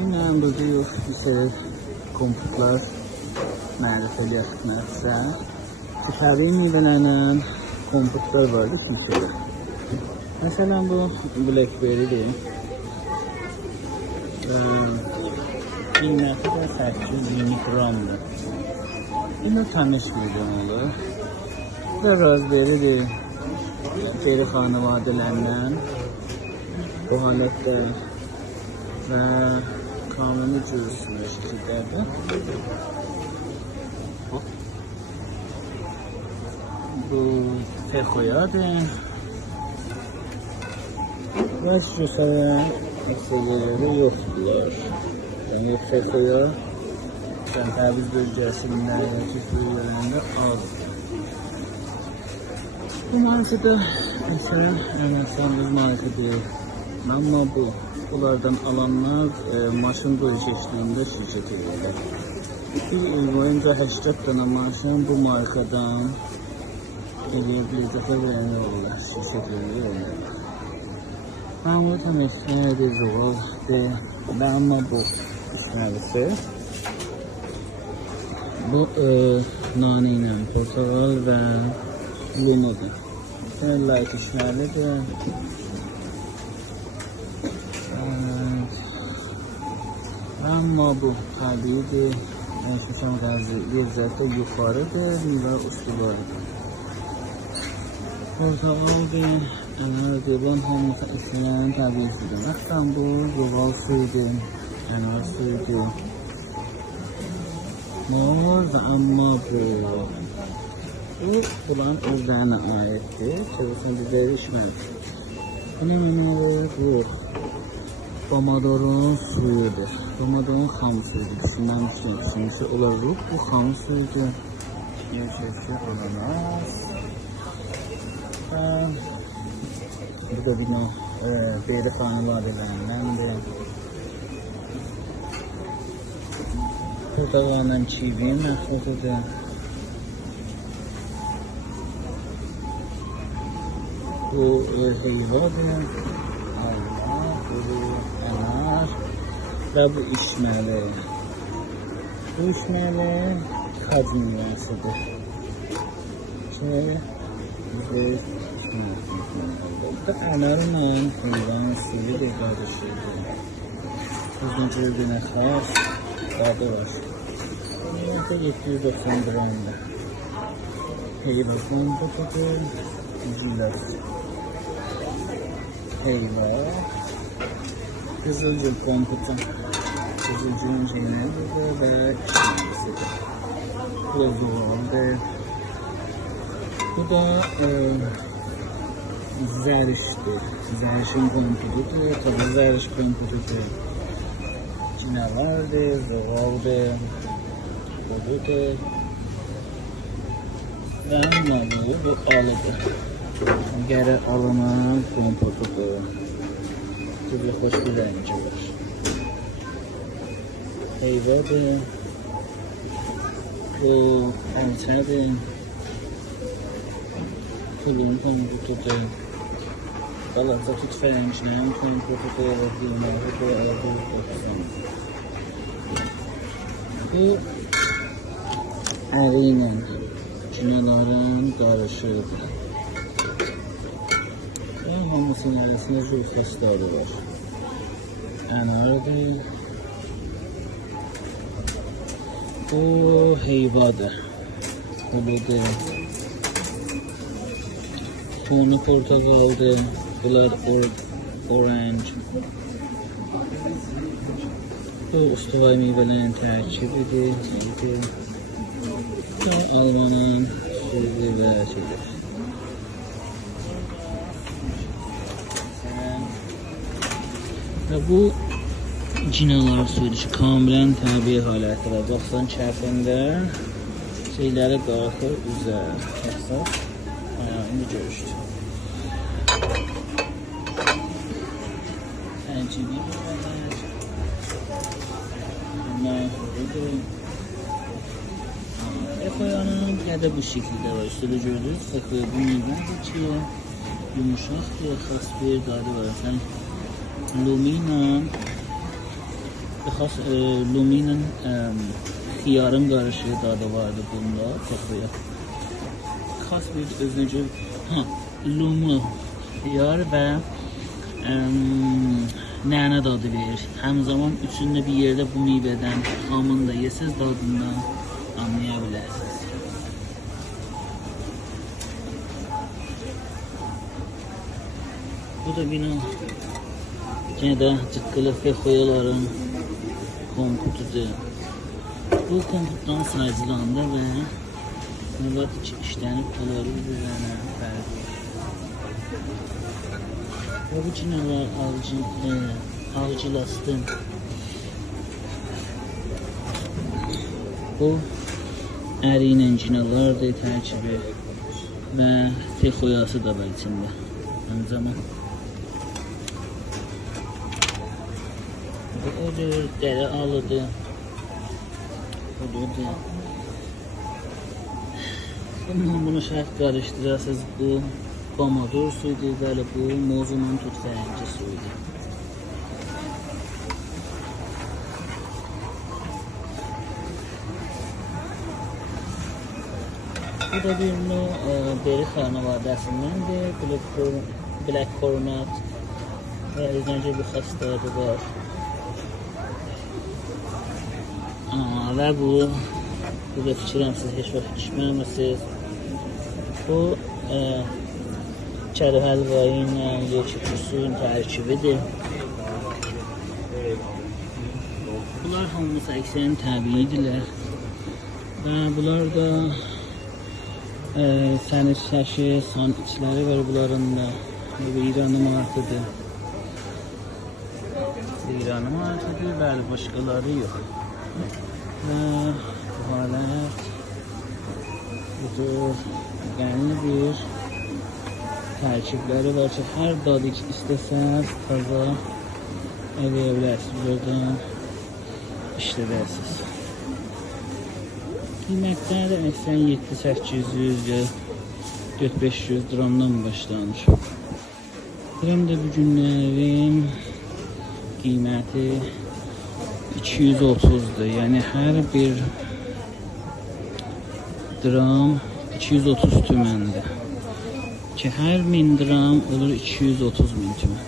Mən burada yox, bir sürü kompotlar mərif eləyətməksə. Təbii meyvələrlə kompotlar vardı ki, bir sürü. Məsələn, bu Blackberry'dir. Qiyməti də 820 qramdır. Yine tanış bir olur. Bu da Raspberry'dir. Beri xanavadələrindən bu halətdə və kanuni cürsünü şəkildədir. Bu Fekoyadır. Və cürsələr əksələrləri yoxdurlar. Yəni Fekoya təviz bölgəsində, çift bölgələrində az. Bu markada məsələn, əməsəmiz markadır. Amma bunlardan alanlar maşın bölgəçliyində şirkət edirlər. Bir il boyunca 80 dənə maşın bu markadan eləyə biləcəklər olurlar, şirkət edirlər. Mən bu təməssədir, zoğaldır və amma bu işməlisi. Bu nane ilə portakal və limondur. Light işməlidir. Amma bu təbiidir. Şuşam ləzzətdə yuxarıdır və üstü vardır. Portakaldır, ənardır. Bunun hamısı işləyən təbiisidir. Məxsən bu zoğal suyudur, ənar suyudur. Mor və amma bu bulan özlərinə aiddir. Çevresini bizləri içməlidir. Buna minəlir bu Pomodorun suyudur. Pomodorun xam suyudur. Düşünməmişdim. Düşünmüşü olacaq. Bu xam suyudur. Gerçəkçi ananas. Bu da bir beri xanavadələrindendir. Portakalın çivi məxsusudur. Bu heyvadır. Bu ənar və bu işməli. Bu işməli xacmiyəsidir. Bu ənarla heyvan suyu qarışıdır. Uzun cürbünə xas dadı var. 790 qramdır. Heyva kompotudur. Jilet. Heyva. Kızılcıl kompotu. Kızılcılın şeyinədir və işləyisidir. Bu da zoğaldır. Bu da zərişdir. Zərişin kompotudur. Tabi zəriş kompotudur. Cinalardır, zoğaldır. Budur. Və anlamı bu alıdır. Gərə alınan kompotudur. Burada xoş bir rəngi var. Heyvadır. Bu alçadır. Pulun kompotudur. Qalacaq tütfərəngçinin kompotudur. Bu əri ilə cinaların qarışıqdır. Və hamısının arasında jülfəsləri var. Ənardır. Bu heyvadır. Budur. Tonu portakaldır. Bunlar orange. Bu ustuvay meyvələrin tərkibidir. Bu almanın suyu və şeydir. Və bu cinalar suyudur ki, kamilən təbii haləti var. Baxsan kərfində şeyləri qalxır üzər. Baxsan, indi görüşdür. Tərkibi meyvələr. Bunlar budur. Fekoyanın ya da bu şekilde var. Üstədə gördünüz. Fekoya bu meyvədir ki, yumuşaq və xas bir dadı var. Sən lumina Xas lumi ilə xiyarın qarışığı dadı vardı bunda, toxuya. Xas bir özünəcə lumu, xiyar və nənə dadı verir. Həm zaman üçündə bir yerdə bu meyvədən hamını da yesəz dadından anlaya bilərsiniz. Bu da bina yenə də cıqqılı fexoyaların komputudur. Bu komputdan sayıcılandı və məbəd ki, işlənib onları üzərine fərqli. Və bu cinalar avcılastın. Bu əriylə cinalardır tərkibi və fexoyası da var içində. Aynı zaman bu odur, dərə alıdır. Odur. Bunu şərt qarışdırasınız. Bu pomidor suyudur, bəli bu mozunun tut fərəngi suyudur. Bu da bir beri xanavadəsindəndir. Black Cornet və özünəcə bir xəstədir var. Və bu da fikirəm siz heç vaxt içməmisiniz. Bu çəri həlvayı ilə yekşi suyun tərkibidir. Bunlar hamısı əksərin təbiidirlər. Və bunlar da sənirşəşi, san içləri var bunların da. Bu İranı martıdır. İranı martıdır, bəli, başqaları yox. Və bu halət budur, qənli bir tərkibləri var ki, hər dadı ki istəsəz taza eləyə bilərsiniz, oradan işlədərsiniz. Qiymətləri də əksən 7-800 ya 400-500 dramdan başlanır. Dram da bugünlərin qiyməti 230'dur. Yəni hər bir dram 230 tüməndir. Ki hər 1000 dram olur 230.000 tümən.